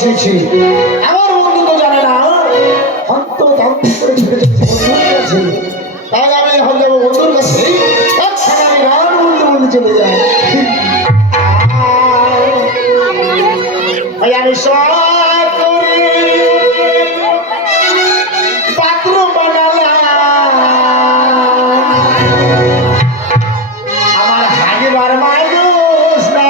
বসেছি। আমার বন্ধু তো জানে না হন্ত দন্ত করে ছুটে চলেছে বন্ধুর কাছে। তাহলে আমি এখন যাবো বন্ধুর কাছে, একসাথে আমি গান বন্ধু বন্ধু চলে যাই। ভাই আমি সব করি বাথরুম বানালাম, আমার হাগিবার মানুষ না।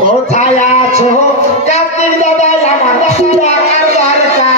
কোথায় আছো কার্তিক দাদা, আমার দাদার দরকার।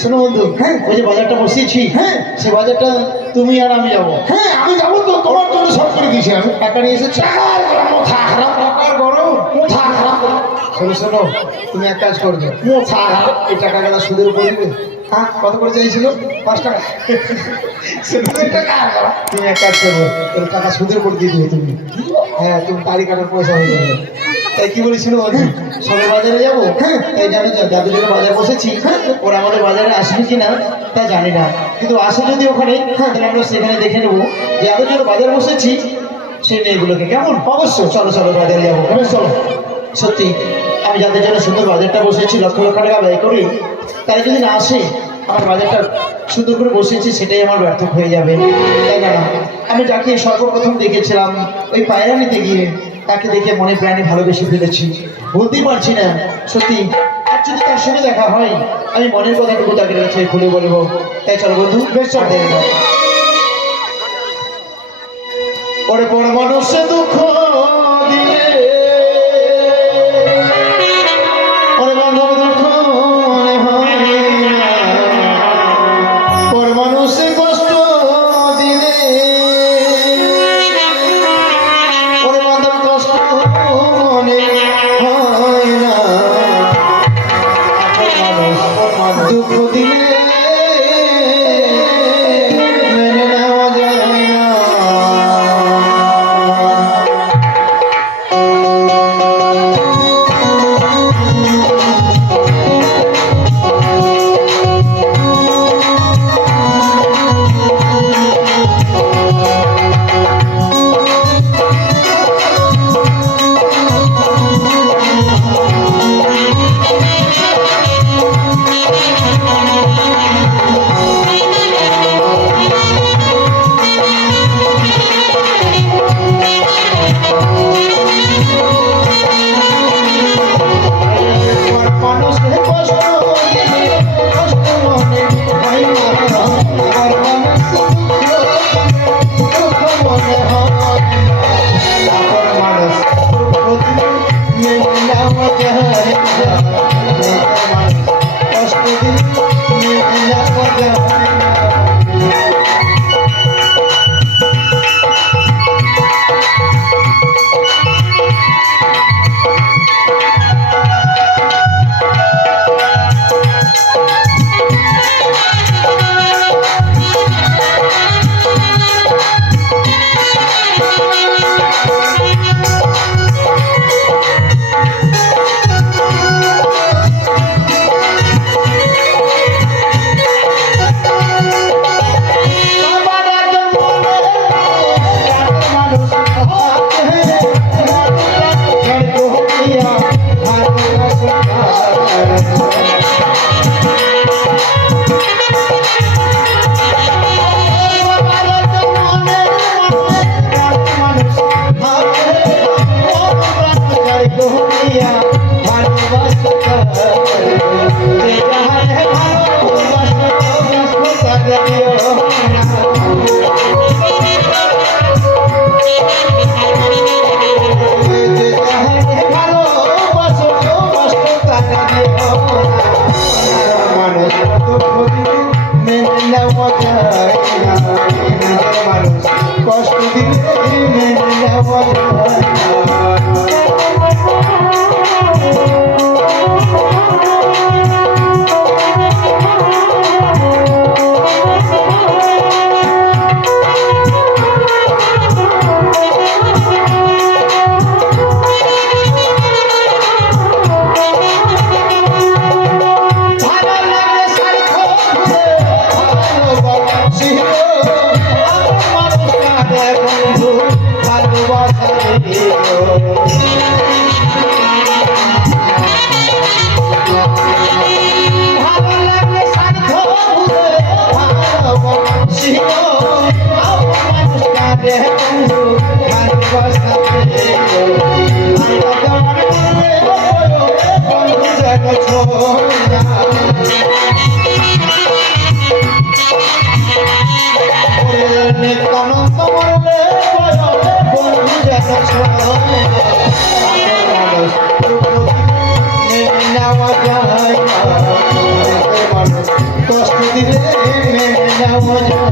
শোনো বন্ধু, হ্যাঁ ওই যে বাজারটা বসিয়েছি, হ্যাঁ সে বাজারটা তুমি আর আমি যাবো। হ্যাঁ আমি যাবো তো, তোমার জন্য সব করে দিয়েছি আমি। টাকা নিয়ে এসেছি। মাথা খারাপ, টাকার গরম, মাথা খারাপ। শোনো শোনো, তুমি এক কাজ করবে, মাথা খারাপ। এই টাকাগুলো সুদের উপর দিবে। হ্যাঁ কত করে চাইছিল? 5 টাকা। সুদের টাকা। তুমি এক কাজ করবে, ওই টাকা সুদের উপর দিয়ে দিবে তুমি। হ্যাঁ, তুমি তারি কাটার পয়সা হয়ে যাবে। তাই কি বলেছিল বন্ধু, সবে বাজারে যাবো। তাই জানো তো, যাদের জন্য বাজার বসেছি ওরা আমাদের বাজারে আসবে কিনা তা জানি না, কিন্তু আসে যদি ওখানে তাহলে আমরা সেখানে দেখে নেবো যে যাদের জন্য বাজার বসেছি সেই মেয়েগুলোকে। কেমন? অবশ্যই, চলো চলো বাজারে যাবো। চলো। সত্যি আমি যাদের জন্য সুন্দর বাজারটা বসেছি, লক্ষ লক্ষ টাকা ব্যয় করি, তারা যদি না আসে আমার বাজারটা সুন্দর করে বসেছি সেটাই আমার ব্যর্থ হয়ে যাবে। তাই না? আমি যাকে সর্বপ্রথম দেখেছিলাম ওই পায়রা নিতে গিয়ে, তাকে দেখে মনে প্রাণে ভালোবেসে ফেলেছি, বলতেই পারছি না সত্যি। আর যদি তার সঙ্গে দেখা হয় আমি মনের কথাটুকু তাকে কাছে খুলে বলবো। তাই চলো বন্ধু, বেশ চল। ওরে বড় মানুষে দুঃখ দিলে, ওরে বান্ধব দুঃখ মনে হয় না, ওর মানুষে কষ্ট দিলে, ওরে বান্ধব কষ্ট মনে হয় না, দুঃখ দিলে মেনে নেওয়া যায় না। ভালো লাগলে স্বার্থ ভুলে ভালোবাসি গো আমার মানুষটারে বন্ধু ভালোবাসাতে গো আল্লাহ তোমার মনে বন্ধু যেন ছোড়া নিত্যানন্দ মরলে বন্ধু যেন ছোড়া নেওয়া যায় না মানুষ কষ্ট দিলে মেনে নেওয়া যায়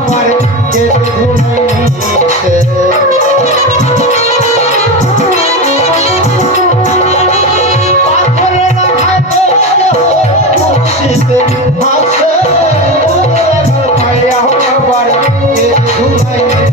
আমার যেতে ধুলাইতে পাথরে রাখাতে খুশিতে হাসে পাইয়া আমার যেতে ধুলাইতে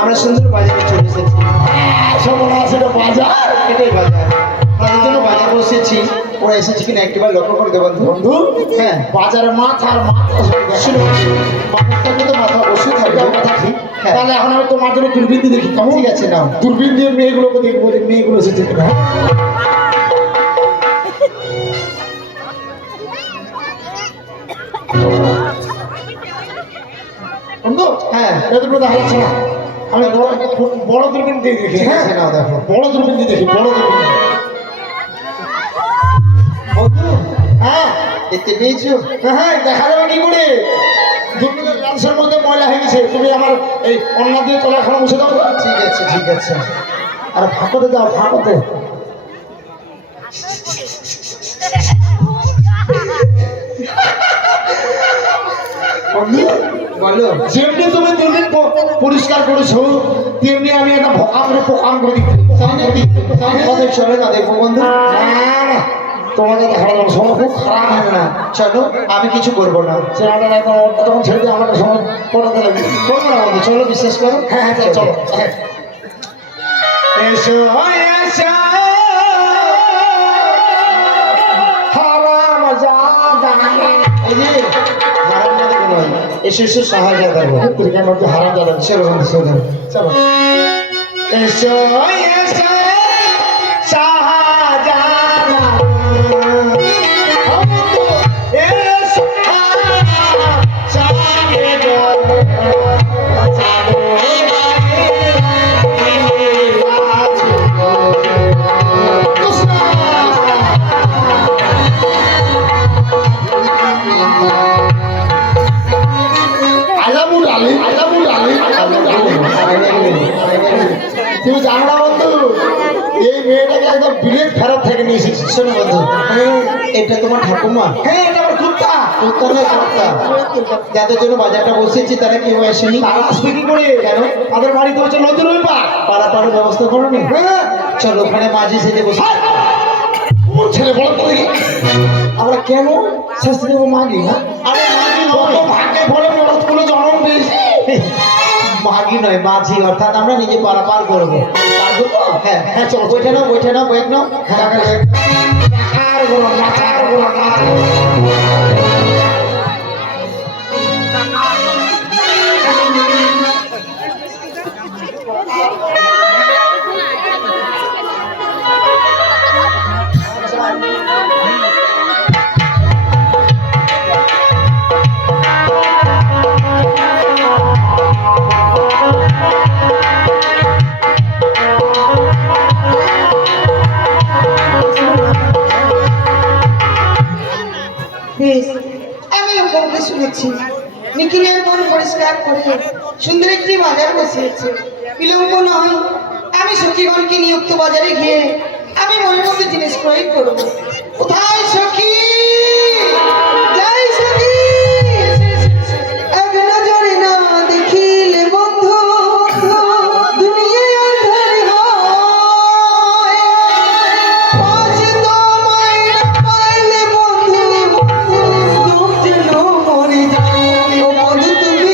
আমরা সুন্দর বাজারে চলে এসেছি বাজার এটাই বাজার তাদের জন্য বাজার বসেছি ওরা এসেছে কিনা একবার লক্ষ্য করে দেবেন বন্ধু হ্যাঁ বাজারে মাথার মাথা শুনো বাজারটাকে তো মাথা অবশ্যই থাকবে কথা ঠিক হ্যাঁ। তাহলে এখন আমি তোমার জন্য দূরবীন দিয়ে দেখি কেমন ঠিক আছে নাও দূরবীন দিয়ে মেয়েগুলোকে দেখবো যে মেয়েগুলো এসেছে কিনা বন্ধু হ্যাঁ এদের মধ্যে দেখা যাচ্ছে না আমি বড় দূরবীন দিয়ে দেখি ঠিক হ্যাঁ আছে নাও দেখো বড় দূরবীন দিয়ে দেখি বড় দূরবীন দিয়ে। বন্ধু হ্যাঁ দেখতে পেয়েছো হ্যাঁ দেখা যাবে কি করে দূরবীনের লাঞ্চের মধ্যে ময়লা হয়ে গেছে তুমি আমার এই অন্য দিয়ে তলা খানা মুছে দাও ঠিক আছে ঠিক আছে আর ফাঁকতে যাও ফাঁকতে বলো যেমনি তুমি দূরবীন পরিষ্কার করেছো তেমনি আমি একটা ভকাম করে পোকাম করে দিচ্ছি তাই নাকি কথা চলে না দেখবো বন্ধু তোমাকে দেখা যাবে সময় খুব খারাপ হবে না চলো আমি কিছু করবো না চেনাটা একদম তখন ছেড়ে দিয়ে আমার সময় পড়াতে লাগবে করবো না বন্ধু চলো বিশ্বাস করো হ্যাঁ হ্যাঁ চলো হ্যাঁ এসো এসো হারাম জাদা এই যে হারাম জাদা কোনো হয় না। এসো এসো শাহজাদা গো তুই কেন একটু হারাম জাদা চলো বন্ধু চলো চলো এসো এসো শাহজাদা এসো আলামুল আলী আলামুল আলী তুমি জানো না বন্ধু এই মেয়েটাকে একদম বিলেট ফেরত থেকে নিয়ে এসেছি শোনো বন্ধু এটা তোমার ঠাকুমা হ্যাঁ এটা আমার কুত্তা কুত্তা নয় কুত্তা যাদের জন্য বাজারটা বসেছি তারা কেউ আসেনি তারা আসবে কি করে কেন তাদের বাড়িতে হচ্ছে নদীর ওই পার পাড়া পাড়ার ব্যবস্থা করো নি হ্যাঁ চলো ওখানে মাঝি সেজে বসে কোন ছেলে বলো তো দেখি আমরা কেন শাস্তি দেবো মাগি না আরে মাঝি কত নয় ভাগ্যে বলে মরদ করে জন্ম পেয়েছি মাগি নয় মাঝি অর্থাৎ আমরা নিজে পাড়া পার করবো পারবো তো? হ্যাঁ হ্যাঁ চলো বইটা নাও বইটা নাও বইটা নাও হ্যাঁ আর বলো না আর বলো না দিয়েছি। নিখিলের মন পরিষ্কার করে সুন্দর একটি বাজার বসিয়েছে। বিলম্ব নয়, আমি সখীগণকে নিয়ে উক্ত বাজারে গিয়ে আমি মনের মতো জিনিস ক্রয় করবো। কোথায় সখী? যাই সখী, এক নজরে না দেখিলে বন্ধু দুনিয়ায় অন্ধকার হয়। পাশ তোমায় না পাইলে বন্ধু দুঃখ যেন মরে যায়। ও বন্ধু তুমি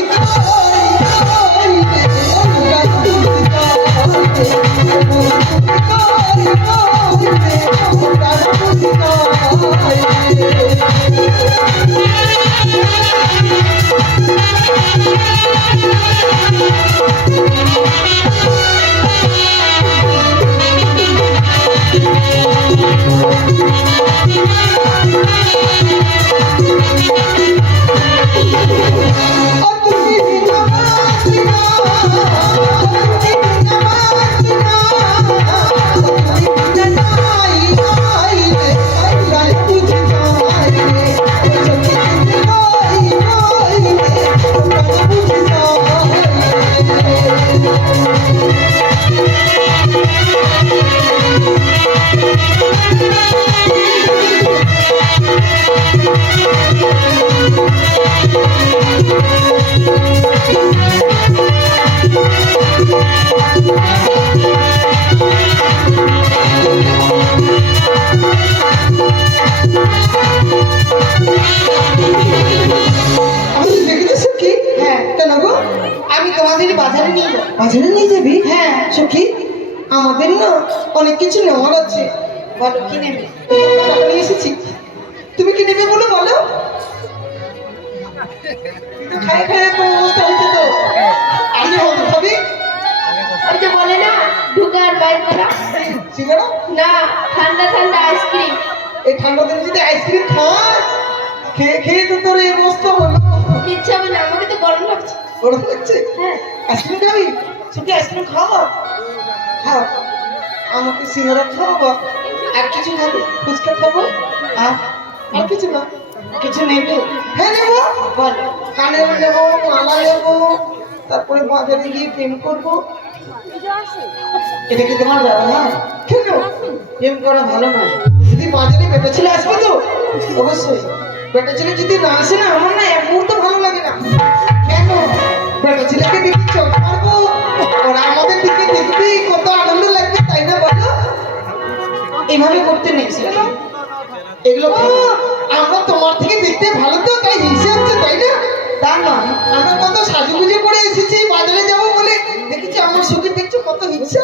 বাজারে নিয়ে যাবি? হ্যাঁ সখী, আমাদের না অনেক কিছু নেওয়ার আছে। বলো কি নেবে? টাকা নিয়ে এসেছি। তুমি কি নেবে বলো? বলো। খায় খায় অবস্থা হয়েছে তো। আরে হতো খাবি? ওই যে বলে না ঢুকার বাইর করা, সিঙ্গারা না ঠান্ডা ঠান্ডা আইসক্রিম। এই ঠান্ডা দিনে যদি আইসক্রিম খাস, খেয়ে খেয়ে তো তোর এই অবস্থা হলো। ইচ্ছা হবে না, আমাকে তো গরম লাগছে। গরম লাগছে? হ্যাঁ আইসক্রিম খাবি? শুধু আইসক্রিম খাওয়া? হ্যাঁ, আমাকে সিঙ্গারা খাওয়াবো। আর কিছু খাবো? ফুচকা খাবো? আর কিছু না? কিছু নেবে? হ্যাঁ নেবো। বল। কানের নেবো, মালা নেবো, তারপরে বাজারে গিয়ে প্রেম করবো। এটা কি তোমার ব্যবহার? কেন? প্রেম করা ভালো নয়। যদি বাজারে বেটা ছেলে আসবে তো অবশ্যই। বেটা ছেলে যদি না আসে না, আমার না এক মুহূর্ত ভালো লাগে না। কেন? বেটা ছেলেকে দেখি চোখ মারবো, ওরা আমাদের দিকে দেখবি, কত আনন্দ লাগবে, তাই না বলো? এইভাবে করতে নেই সেটা। এগুলো আমরা তোমার থেকে দেখতে ভালো তো, তাই হিংসে হচ্ছে, তাই না? তা নয়, আমরা কত সাজুগুজু করে এসেছি বাজারে যাবো বলে, দেখেছি আমার সুখে দেখছো কত হিংসা।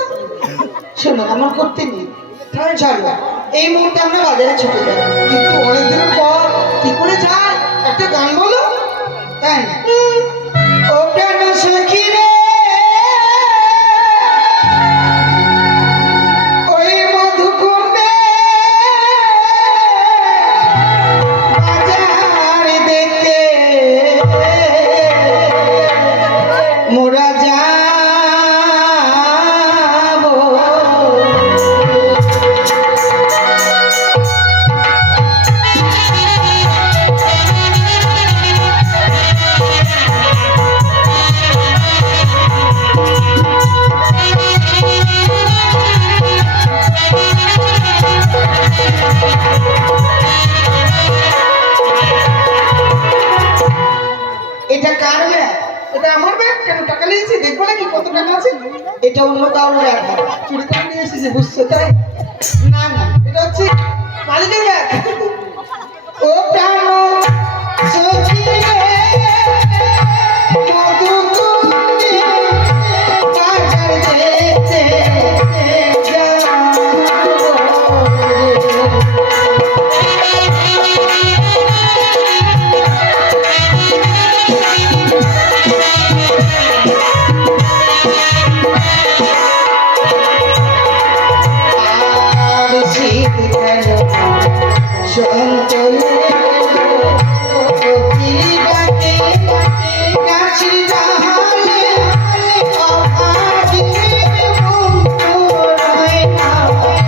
শোনো, আমার করতে নেই। তাহলে চলো এই মুহূর্তে আমরা বাজারে ছুটে যাই। কিন্তু অনেকদিনের পর কি করে যায়? একটা গান বলো। তাই ওটা না সখী রে, ওই মধুকুণ্ডে বাজার দেখতে মোরা যাবো। এটা কার ব্যাগ? এটা আমার ব্যাগ। কেন টাকা নিয়েছি? দেখবো নাকি কত টাকা আছে? এটা অন্য কারোর ব্যাগ, চুরি করে নিয়ে এসেছি, বুঝছো? তাই না, না, এটা হচ্ছে মালিকের ব্যাগ। ও প্রাণ সখী রে, মধুকুণ্ডে বাজার দেখতে যাবো আর শীতকাল সন্তলে ডাকে কাছে যাহালে অভাগী বন্ধু রয় না মনে।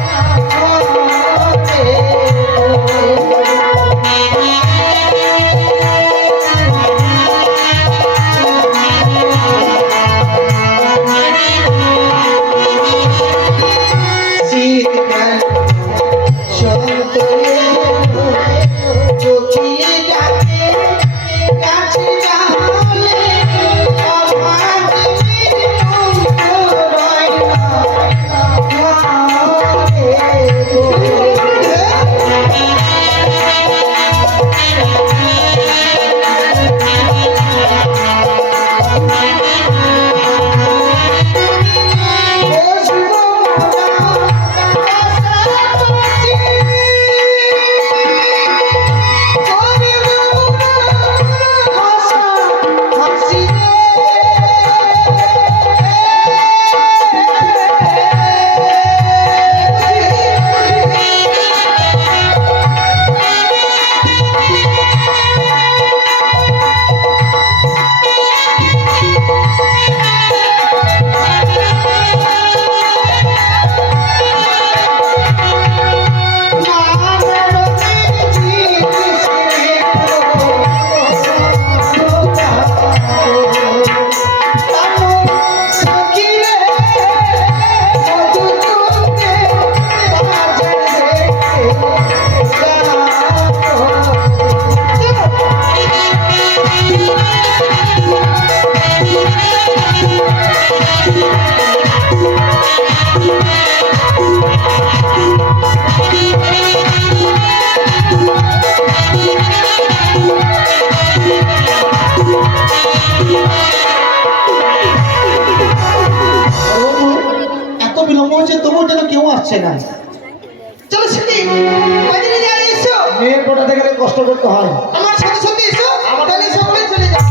হচ্ছে না। চলো শুনি বাজারে যাই এসো মেয়ের পটাতে গেলে কষ্ট করতে হয়। আমার সাথে সাথে এসো তাহলে সকলে চলে যাও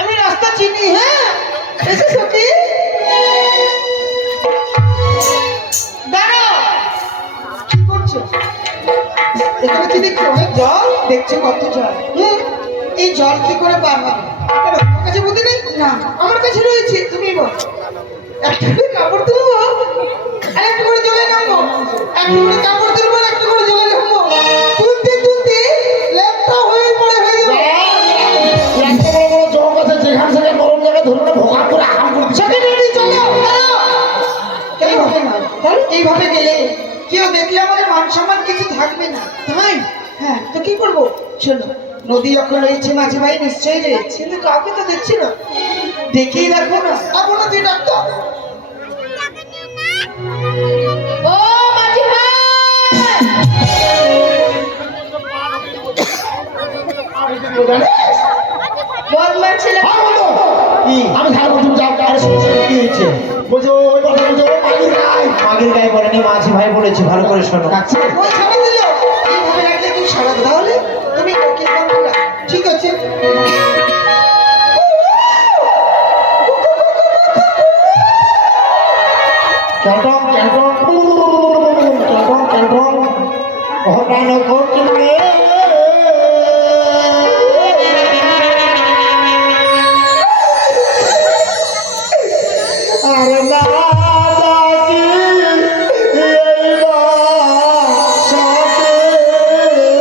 আমি রাস্তা চিনি হ্যাঁ এসো সখী দাঁড়াও কি করছো এখানে কি দেখছো অনেক জল দেখছো কত জল এই জল কি করে পার হবে কেন তোমার কাছে বুদ্ধি নেই না আমার কাছে রয়েছে তুমি বল একটা করে কাপড় তুলবো আর একটা করে জলে নামবো একটা করে কাপড় তুলবো আর একটা করে জলে নামবো তুলতে তুলতে ল্যাপটা হয়ে পড়ে হয়ে যাবে একটা বড় বড় জগ আছে, যেখান থেকে নরম জায়গায় ধরে না ভোগাট করে আকাম করে দিচ্ছে। সাথে রেডি চলো এইভাবে না তাহলে এইভাবে গেলে কেউ দেখলে আমাদের মান সম্মান কিছু থাকবে না তাই হ্যাঁ তো কি করবো শোনো নদী যখন রয়েছে মাঝে ভাই নিশ্চয়ই রয়েছে কিন্তু কাউকে তো দেখছি না দেখেই রাখবো না আপন তুই ডাক্তার ও মাঝি ভাই বদমার ছেলে হ্যাঁ, বলো। কি আমি থাকবো, তুমি যাও। আরে শোনো, শোনো, কি হয়েছে? বলছো ওই কথা বলছো মাগির গায়ে। মাগের গায়ে বলেনি, মাঝি ভাই বলেছে, ভালো করে শোনো। ডাকছে? ওই ছাড়া দিল এইভাবে রাখলে তুই সারা তাহলে তুমি ওকে বন্ধুরা ঠিক আছে ক্যান্টন ক্যান্টন ক্যান্টন ক্যান্টন হঠাৎ করতে আরে না ডাকি এইবা সাথের কাছে।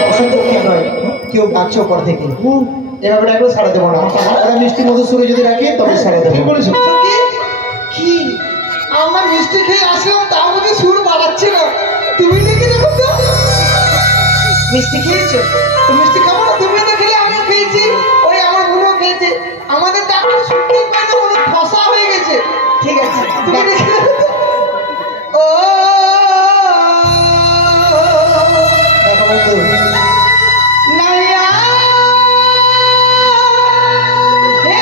বসন্ত কি নয়, কেউ ডাকছে ওপর থেকে, এভাবে ডাকলে সারা দেবো না। ওরা মিষ্টি মধুর সুরে যদি রাখি তবে সারা দেবো। ঠিক বলেছো। সখী, কি আমার মিষ্টি খেয়ে আসলাম তাও বুঝি সুর বাড়াচ্ছে না তুমি দেখে দেখো তো মিষ্টি খেয়েছো তো মিষ্টি খাবো না তুমি তো খেলে আমিও খেয়েছি ওই আমার বোনও খেয়েছে আমাদের ডাক্তার শুনতেই পায় না কোনো ফসা হয়ে গেছে ঠিক আছে তুমি দেখে দেখো তো। ও দেখো বন্ধু, নাইয়া হে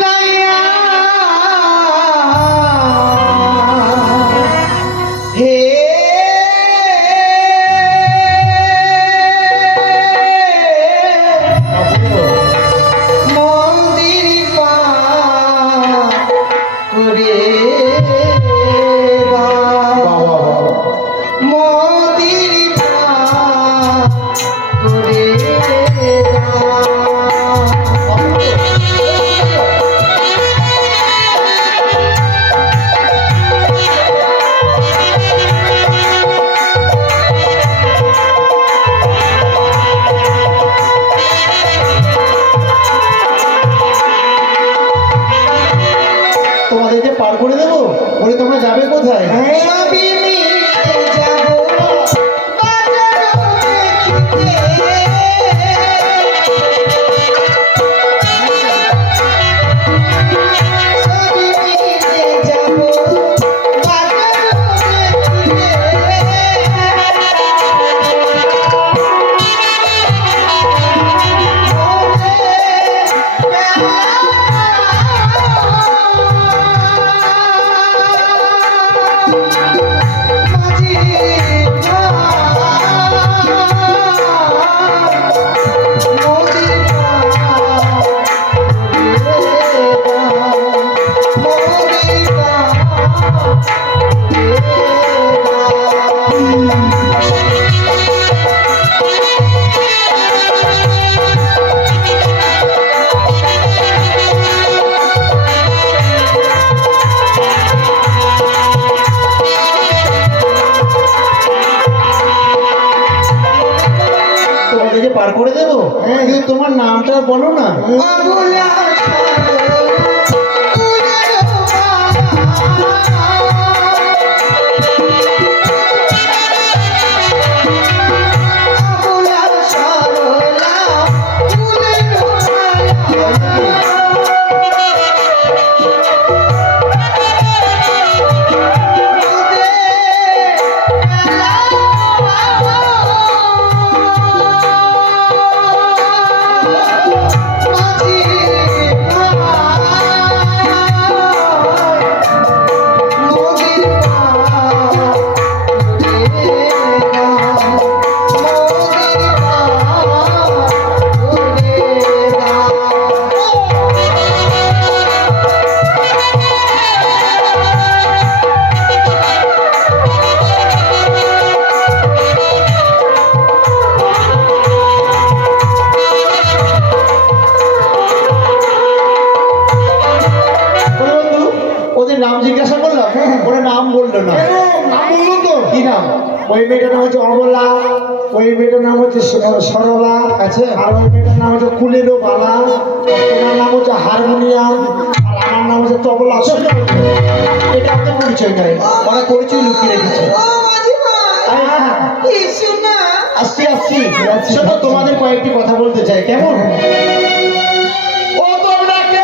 নাইয়া হে মন্দির পা করে মন্দির পা করে তোমাদেরকে পার করে দেবো, বলে তোমরা যাবে কোথায়? সবই মিলে যাবো বাজার দেখিতে সবই মিলে যাবো বাজার তোমাদেরকে পার করে দেবো, কিন্তু তোমার নামটা বলো না। অবলা ওই মেয়েটার নাম হচ্ছে অবলা, ওই মেয়েটার নাম হচ্ছে সরলা, আচ্ছা। আর ওই মেয়েটার নাম হচ্ছে কুলেরো বালা, তোমার নাম হচ্ছে হারমোনিয়াম, আর আমার নাম হচ্ছে তবলা। এটা আপনার পরিচয় নাই, ওরা পরিচয় লুকিয়ে রেখেছে। ও মাঝি ভাই এসো না। আসছি আসছি, শোনো তোমাদের কয়েকটি কথা বলতে চাই, কেমন? ও তোমরা কে?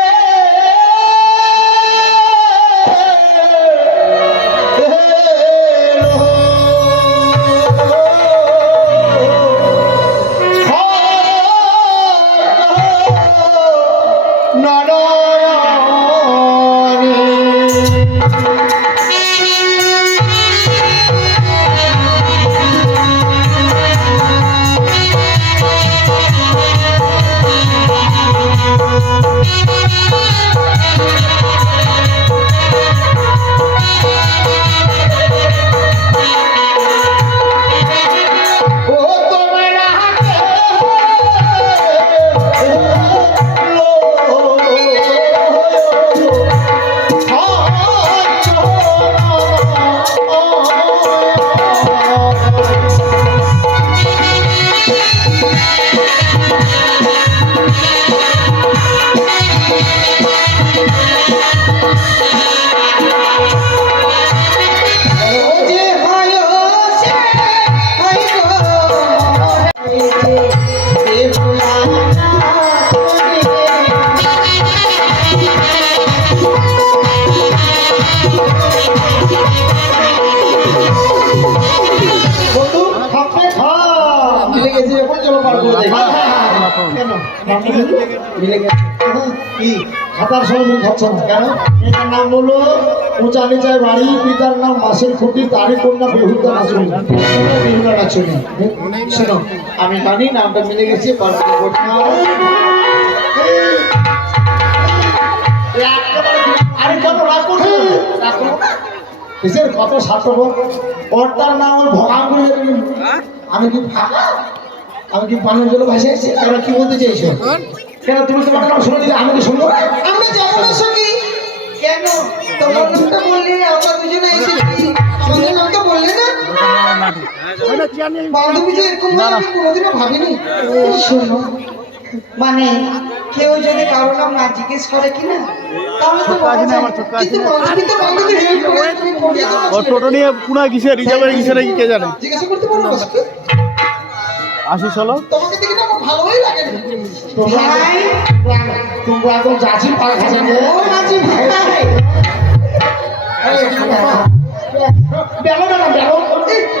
খাতার সময় মিল খাচ্ছে না কেন? এটার নাম হলো উঁচা নিচায় বাড়ি, পিতার নাম মাসের খুঁটি, তারই কন্যা বেহুদা নাচুনি। বেহুলা নাচুনি। শোনো, আমি জানি নামটা মিলে গেছে, আরে কেন রাগ করছো? কিসের কত স্বার্থপর? ওরটার নাম ওই ভগাঙ্গুলি। আমি কি ফাঁকা? আমি কি পানের জন্য ভাসে এসেছি? তোমরা কি বলতে চাইছো? কেন তুমি তোমার নাম শুনে দিলে আমি কি শুনবো না? আমরা যাবো না সঙ্গী। কেন তোমার নামটা বললে আমরা দুজনে এসেছি, আমাদের নামটা বললে না? বান্ধবী যে এরকম ভাবে আমি কোনোদিনও ভাবিনি। শোনো, মানে কেউ যদি কারো নাম না জিজ্ঞেস করে কিনা তাহলে তো বলা যায়। কিন্তু বান্ধবী তো বান্ধবী হেল্প করে, তুমি পড়িয়ে দাও। ও টোটো নিয়ে পুনা কিসে রিজার্ভের কিসে নাকি কে জানে। জিজ্ঞাসা করতে পারো না? আসি চলো। তোমাকে দেখে না আমার ভালোই লাগে না। তোমরা তোমরা একদম যাচ্ছি পাল খাচ্ছে। ও মাঝি ভাই, বেলো না বেলো।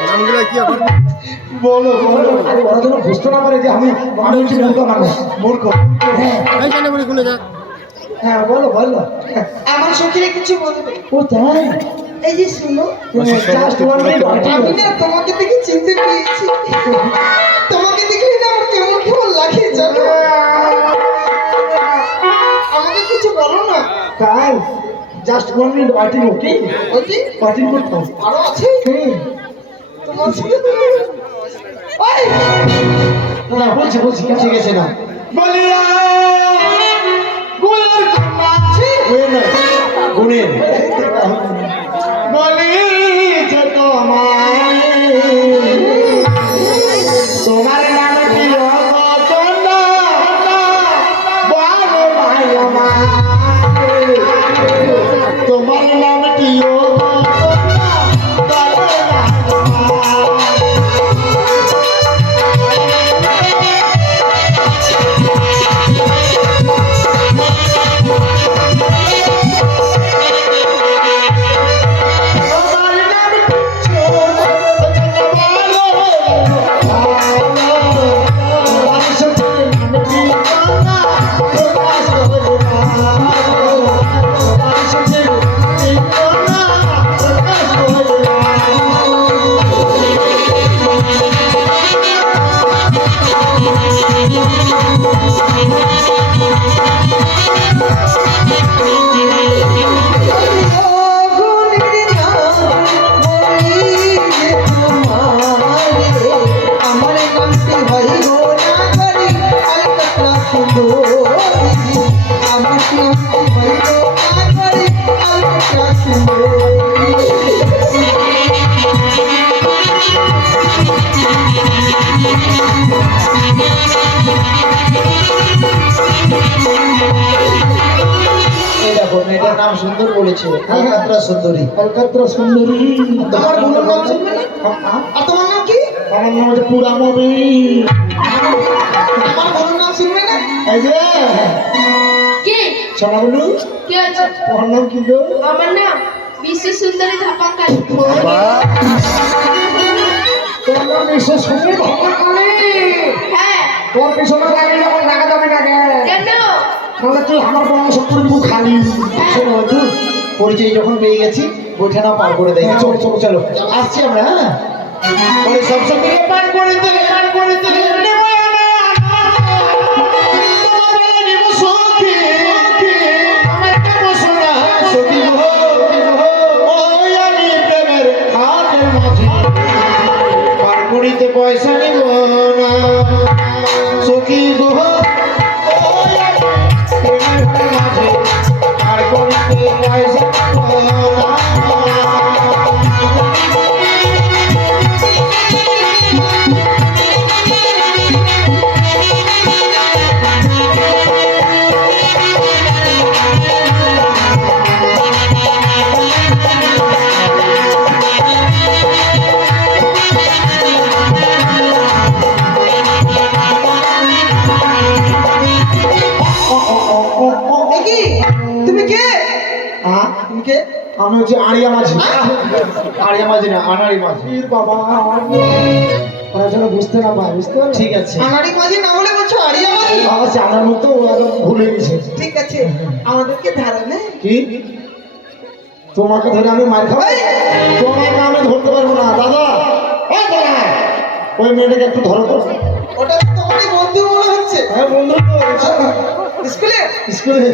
নামগুলো কি এখন? বলো বলো। আরে ওরা যেন বুঝতে না পারে যে আমি হচ্ছি মূর্খ মানুষ। মূর্খ। হ্যাঁ এইখানে বলে খুলে যা। হ্যাঁ বলো বলো। আমার সখীরে কিছু বলবে। ও তাই? এই যে শুনো, জাস্ট ওয়ান মিনিট। আমি না তোমাকে দেখে চিনতে পেরেছি। তোমাকে দেখলে না আমার কেমন কেমন লাগে জানো? আমাকে কিছু বলো না। তাই জাস্ট ওয়ান মিনিট ওয়াইটিং। ওকে বলছি ওয়াইটিং করতে হবে। আরো আছে তোমার সাথে? ওই না বলছি বলছি ঠিক আছে না বলিয়া গুলের কন্যা গুলের নয় গুণের বলি যে তোমার নাম কি কন্যা বলো ভাই আমার তোমার নাম কি আমার নাম সুন্দর বলেছে, কলকাতা সুন্দরী। কলকাতা সুন্দরী। তোমার বোনের নাম শুনবে না? আর তোমার নাম কি? আমার নাম হচ্ছে পুরামবি। আমার বোনের নাম শুনবে না? এই যে কে সোনাগুলো, কে আছে? তোমার নাম কি গো? আমার নাম বিশ্ব সুন্দরী ধাপাকালী। তোমার নাম নিশ্চয় সুন্দর ভগবান কালী। হ্যাঁ, তোর পিছনে লাগে যখন দেখা যাবে না গে। কেন? তাহলে তুই আমার বংশ করে মুখ খালি। শোনো বন্ধু, পরিচয় যখন পেয়ে গেছি বৈঠানা পার করে দেয়। চলো চলো চলো, আসছি আমরা। হ্যাঁ, বলে সব সব মিলে পার করে দিলে, পার করে দিলে। পয়সা নিব না সখী গো, ওই আমি প্রেমের মাঝে পার করিতে পয়সা নিব না। একি তুমি কে? হ্যাঁ, তুমি কে? আমি হচ্ছে আড়িয়া মাঝি। আড়িয়া মাঝি না, আনাড়ি মাঝি। পীর বাবা, ওরা যেন বুঝতে না পায়, বুঝতে পারলে? ঠিক আছে। আনাড়ি মাঝি না বলে বলছো আড়িয়া মাঝি? বাবা জানার মতো ওরা তো ভুলে গেছে। ঠিক আছে, আমাদেরকে ধারা নেই। কি তোমাকে ধরে আমি মার খাবো? তোমাকে আমি ধরতে পারবো না দাদা। এই দাদা, ওই মেয়েটাকে একটু ধরো তো। ওটা তো তোমারই বন্ধু মনে হচ্ছে। হ্যাঁ বন্ধু তো স্কুলে স্কুলে।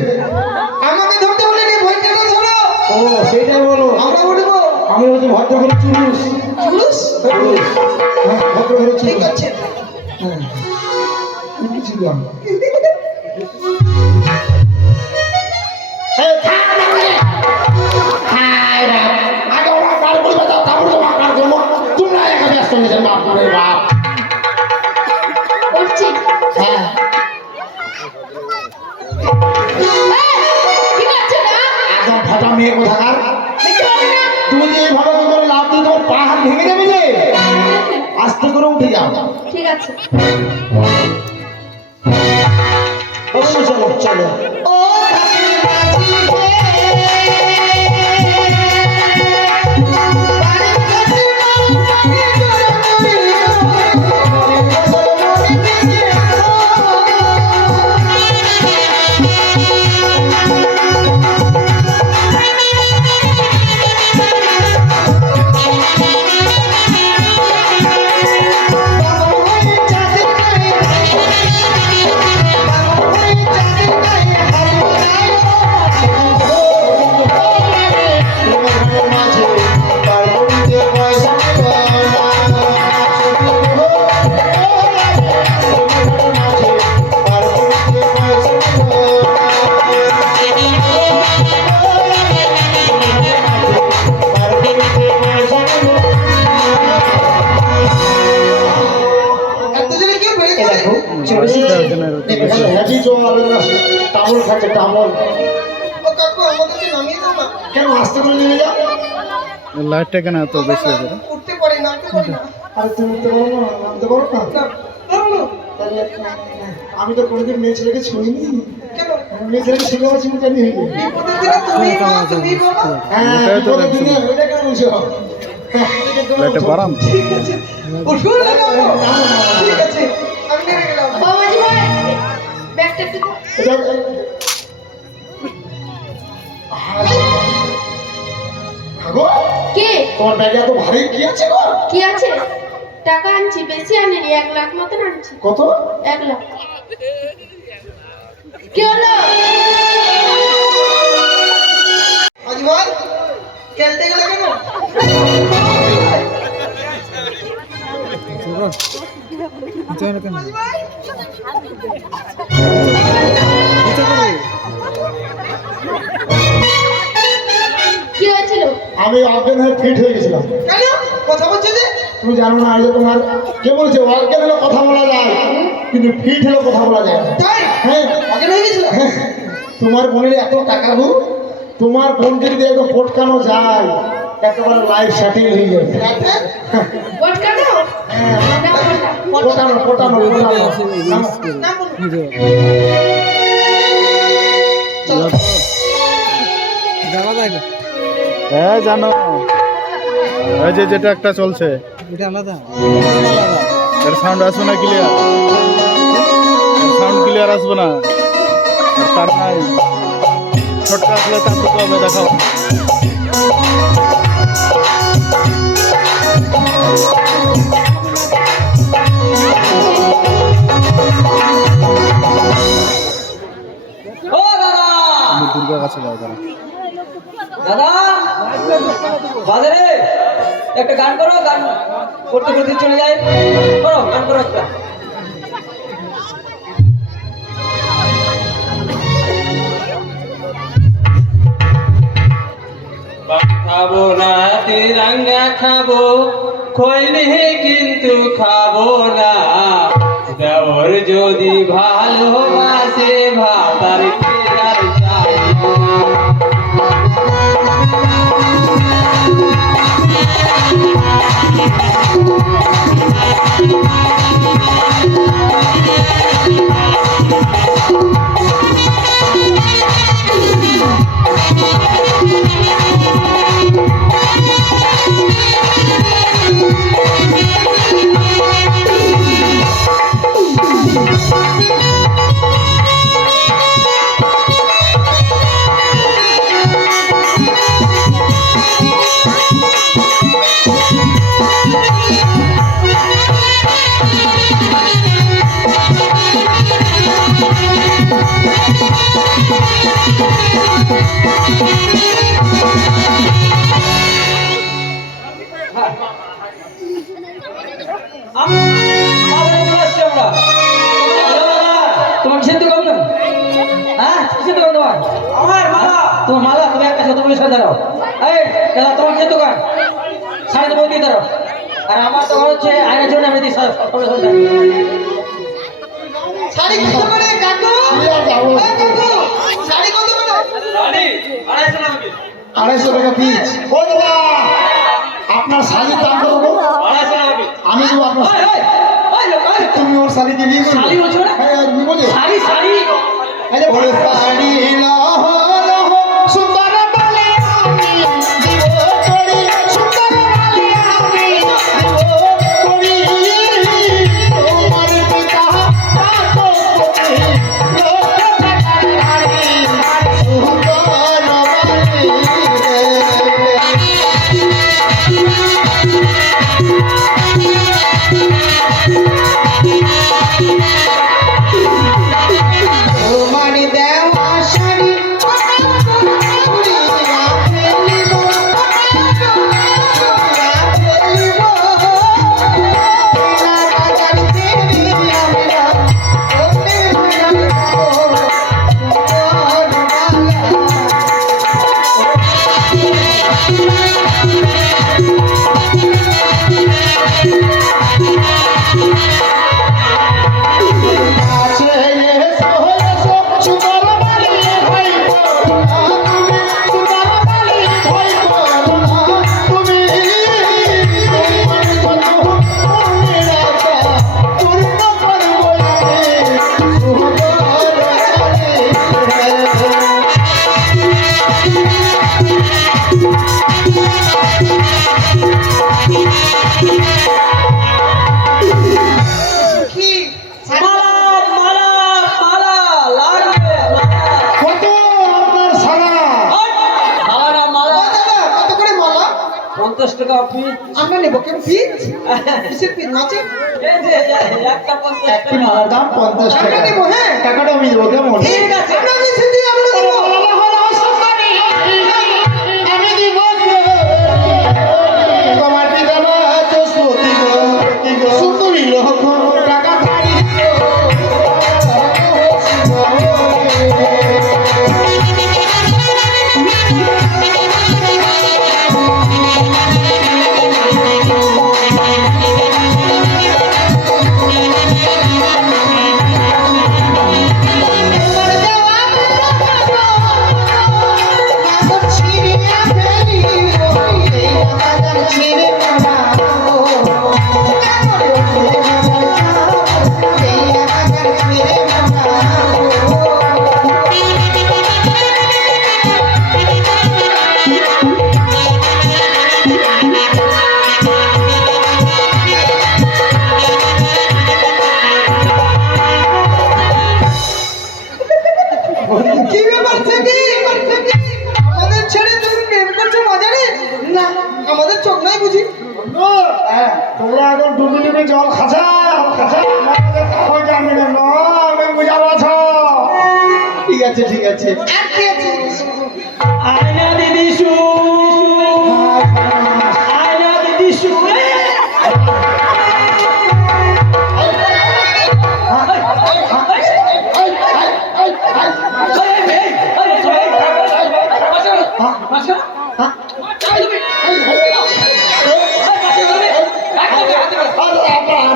আমাকে ধরতে বলিনি, ভয়টা ধরো। ও সেইটাই বলো। আমরা উঠবো। আমি হচ্ছে ভদ্র করে চুলুস। চুলুস? হ্যাঁ, ভদ্র করে ঠিক চুলুস। আছে। হ্যাঁ, কি ছিলাম? এই থাক না রে। হায় রে, আগে ওরা কাল করবে দাও, তারপরে তোমার কাল করবো। তোমরা একা ব্যস্ত হয়ে যাবে, বাপ রে বাপ। উঠছি। হ্যাঁ, এই, কি করছো না? একদম ফাটা মেয়ে কোথাকার। দেখতে পাবে না? তুমি যে এইভাবে করে লাভ দিয়ে তোমার পা হাত ভেঙে যাবে যে। আস্তে করে উঠে যাও। ঠিক আছে। অবশ্যই চলো চলো। ও ধানের মাঝি হে, বাড়ির কাছে মনে করে মনে দিতে টামল খাচ্ছে টামল। ও কাকু আমাদেরকে নামিয়ে দাও না। কেন আস্তে করে নিয়ে যাও? লাইটটা কেন এত বেশি আছে? উঠতে পারি না, নামতে পারি না। আরে তুমি উঠতে পারো না, নামতে পারো না? না, পারবো না। তাহলে আমি তো কোনোদিন মেয়ে ছেলেকে ছুঁইনি। কেন? মেয়ে ছেলেকে ছেলে আছে কেন? বিপদের দিনে তুমি মা, তুমি বাবা। হ্যাঁ, ওটাই তো বিপদের দিনে ওইটা কেন বুঝো? লাইটটা বাড়াম। ঠিক আছে, উঠবো না নামবো? ঠিক আছে, আমি নেমে গেলাম। বাবাজি ভাই, ব্যাগটা একটু দাও। গো, কে? তোমার ব্যাগে এত ভারী কি আছে গো? কি আছে? টাকা আনছি, বেশি আনিনি, 1 লাখ মতন আনছি। কত? 1 লাখ। কি হলো? আজি ভাই, খেলতে গেলে কেন? কি হয়েছিল? আমি অজ্ঞান হয়ে ফিট হয়ে গেছিলাম। কেন? কথা বলছো যে? তুমি জানো না, আজ তোমার কে বলেছে অজ্ঞান হলে কথা বলা যায়, কিন্তু ফিট হলে কথা বলা যায় না। তাই? হ্যাঁ, অজ্ঞান হয়ে গেছিল? তোমার বোনের এত টাকা গো, তোমার বোন যদি একটু পটকানো যায় একেবারে লাইফ সেটেল হয়ে যাবে। পটকানো হ্যাঁ, না পটানো পটানো পটানো নাম বলুন। হ্যাঁ জানো এই যে যেটা একটা চলছে এর সাউন্ড আসবে না ক্লিয়ার, সাউন্ড ক্লিয়ার আসবে না, আর তার নাই ছোট্ট আসলে তার তো হবে দেখাও। ও দাদা, দুর্গা কাছে যাও তারা। দাদা বাজারে একটা গান করো, গান করতে করতে চলে যায়, করো গান করো একটা। খাবো না তিরঙ্গা খাবো, খৈনি কিন্তু খাবো না। দেওর যদি ভালোবাসে ভাতার আর চাই আমি বাজারে চলে আসছি আমরা। তোমার কিসের দোকান না? হ্যাঁ কিসের দোকান তোমার? আমার মালা। তোমার মালা? তুমি একটা সাথে বলে সাথে দাঁড়াও। এই দাদা তোমার কিসের দোকান? সাড়ে তোমার দিয়ে দাঁড়াও। আর আমার দোকান হচ্ছে আয়নার জন্য আমি দিই শাড়ি কত করে কাকু? এই কাকু, শাড়ি কত করে? রানী 250 টাকা পিস। 250 টাকা পিস। ও দাদা আপনার শাড়ির দাম কত গো? 250 টাকা পিস। আমি দেবো আপনার ওই, ওই, ওই লোক, ওই। তুমি ওর শাড়িকে বিয়ে করবে? শাড়ি বলছো না? হ্যাঁ আমি বলি শাড়ি শাড়ি ওরে শাড়ি লহ লহ সুন্দর বলে আমি দিব করি, সুন্দর বলে আমি দিব করি, তোমার পিতা পাপ করে লোক কাটারি সুন্দর তোমার দেওয়া শাড়ি মালা মালা মালা লাগবে মালা। কত আপনার সারা? মালা না মালা কত করে মালা? 50 টাকা পিস। আমরা নেবো কেন পিস? কিসের পিস? মাছের? এই যে একটা 50 একটি টাকা। মালার দাম 50 টাকা। টাকা নেবো, হ্যাঁ। টাকাটা আমি দেবো কেমন? ঠিক আছে। আমরা নিচে দিয়ে আমরা দেবো। আমি দিব তোমার পিতা না চস্পতি গো সুন্দরী লোক টাকা ধারি তোমার কি ব্যাপার থেকে আমাদের ছেড়ে তুমি প্রেম করছো বাজারে? না আমাদের চোখ নাই বুঝি? হ্যাঁ, তোমরা এখন ডুবি ডুবি জল খাসা জানি না আমি বুঝা পাচ্ছ। ঠিক আছে ঠিক আছে। আর কি আছে? আয়না দিদি শু আয়না দিদি শু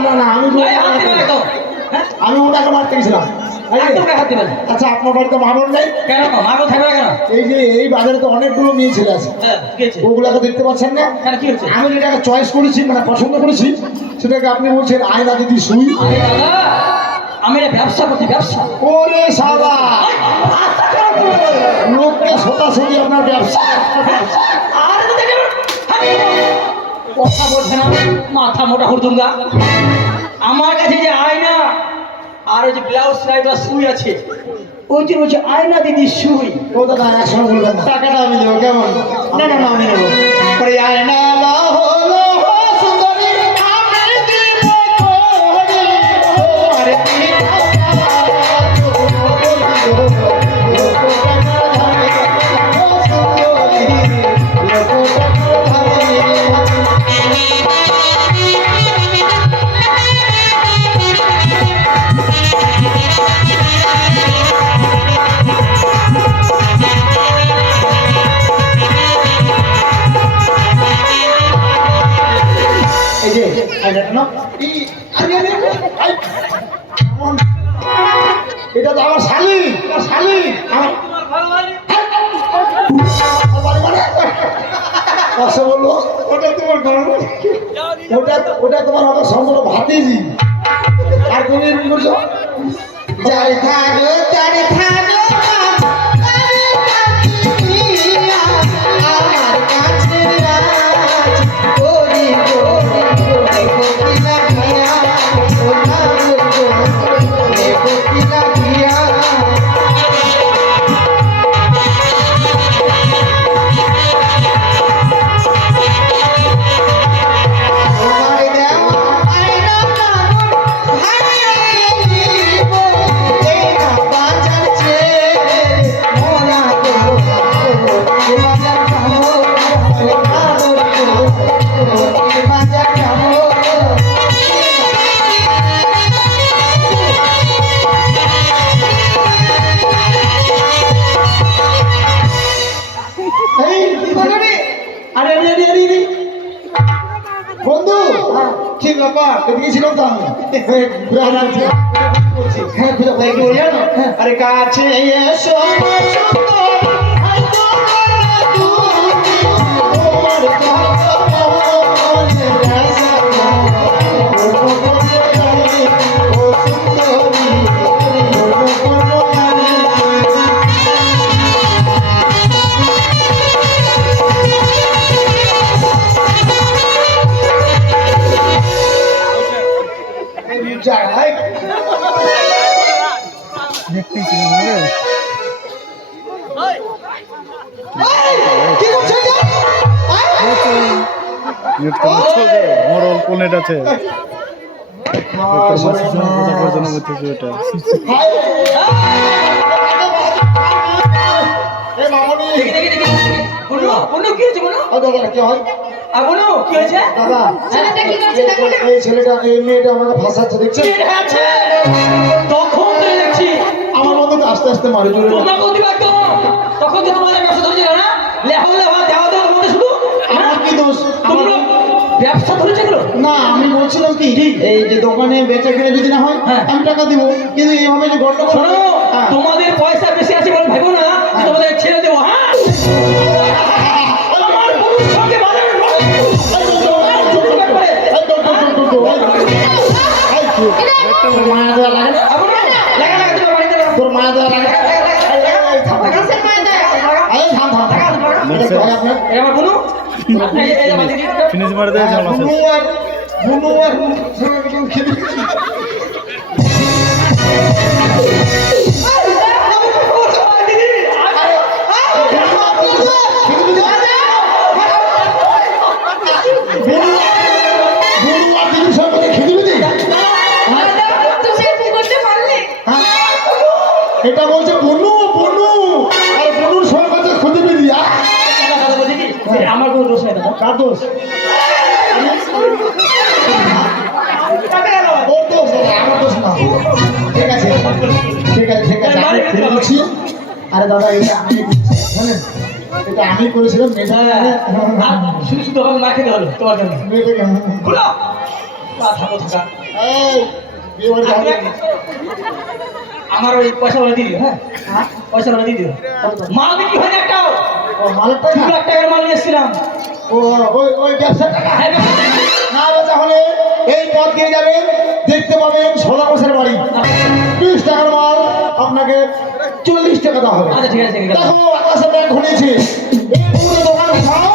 না না আমি ওটাকে মারতে গেছিলাম। আচ্ছা, আপনার বাড়িতে মামন নেই? কেন মাগো থাকবে কেন? এই যে এই বাজারে তো অনেকগুলো মেয়ে ছেলে আছে, ওগুলাকে দেখতে পাচ্ছেন না? কেন কি হচ্ছে? আমি যেটাকে চয়েস করেছি মানে পছন্দ করেছি সেটাকে আপনি বলছেন আয়না দিদি শুই। আরে দাদা আমি এটা ব্যবসা করছি, ব্যবসা। ওরে সাদা লোককে সোতাসুতি আপনার ব্যবসা। আর কথা বলছে না, মাথা মোটা হুড়দুঙ্গা। আমার কাছে যে আয়না আর ওই যে ব্লাউজ সেলাই বা সুই আছে, ওই যে বলছে আয়না দিদি সুই। ও দাদা একসঙ্গে বলবেন না। টাকাটা আমি দেবো কেমন? না না না আমি নেবো। ওরে আয়না লাহো লাহো সুন্দরী আমি দিব তোরে আরে তুমি এই যে আয়নাটা না, আরে আরে এই, এটা তো আমার শালি, আমার শালি আমার বাড়ি মানে কসে বললো ওটা তোমার গর্ব, ওটা তোমার হবে সম্পূর্ণ ভাতিজি। আর তুমি এরকম করছো? যার থাকো তার থাকো আমার কাছে আজ করি করি কোকিলা ভিয়া ও নাম করে কোকিলা ভিয়া তোমার দেওয়া আয়না ভাঙিয়ে দিব এই না বাজার চেয়ে মোরা তো বাজার যাবো বাজার যাবো এই বলো রে আরে আরে আরে আরে আরে। বন্ধু কি ব্যাপার? এদিকে ছিলাম তো আমি। ঘুরে আসছি। হ্যাঁ ঘুরে তাই কি বললেন? আরে কাছে এসো যাই দেখতেই ছিলাম রে। কি করছো এটা? নেট কানেক্ট চলছে, মোরল কোনেট আছে। কথা পর্যন্ত করতেছি ওটা। এই মামনি বলো বলো কি হয়েছে বলো? ও দাদা কি হয়? আর বলো কি হয়েছে? দাদা ছেলেটা কি করছে দেখো না? এই ছেলেটা এই মেয়েটা আমাকে ফাঁসাচ্ছে দেখছেন? ঠিক আছে তখন তো দেখছি আমার বন্ধুকে আস্তে আস্তে মারি জোরে তোমরা প্রতিবাদ করো, তখন তো তোমাদের ব্যবসা ধরেছিল না, লেহা লেহা দেওয়া দেওয়া তোমাদের শুধু আমার কি দোষ? আমার তোমরা ব্যবসা ধরেছে গেলো। না আমি বলছিলাম কি এই যে দোকানে বেচা কিনে যদি না হয় হ্যাঁ। আমি টাকা দিব, কিন্তু এইভাবে যে গন্ডগোল শোনো তোমাদের পয়সা বেশি আছে বলে ভাবো না যে তোমাদের ছেড়ে দেবো। হ্যাঁ আমার বন্ধুর সঙ্গে বাজারে মায়া দেওয়া লাগে না? তোর মায়া দেওয়া লাগে না? কিসের মায়া দেয়? এই থাম থাম থাম। এটা কি হয় আপনার? আমার বলু ফিনিশ মারে দেয় ঝাল মাছের। বুনু আর খেতে দিদি এটা বলছে বনু বনু, আর বনুর সঙ্গে হচ্ছে খুঁজে দিয়া। দাদা দাদা বলছি কি আমার কোনো দোষ নেই দাদা। কার দোষ? ওর দোষ দাদা, আমার দোষ না। ঠিক আছে ঠিক আছে ঠিক আছে, আমি ফিরে বলছি। আরে দাদা এটা আমি করছি, জানেন, এটা আমি করেছিলাম। মেয়েটা শুধু শুধু আমাকে মার খেতে হলো তোমার জন্য। মেয়েটাকে খুলো মাথা মোটা। এই বিয়ে বাড়ি যাবে না। আমার ওই পয়সা ওরা দিয়ে দিও। হ্যাঁ পয়সা ওরা দিয়ে দিও। মাল বিক্রি হয় না একটাও। ও মালটা 2 লাখ টাকার মাল নিয়ে এসেছিলাম। ও ওই ওই ব্যবসা টাকা হ্যাঁ না বেচা হলে এই পথ দিয়ে যাবেন, দেখতে পাবেন 16 বছর বাড়ি, 20 টাকার মাল আপনাকে 40 টাকা দেওয়া হবে। আচ্ছা ঠিক আছে ঠিক আছে। দেখো আকাশে ব্যাগ ঘুরিয়েছে, এই পুরো দোকান খাও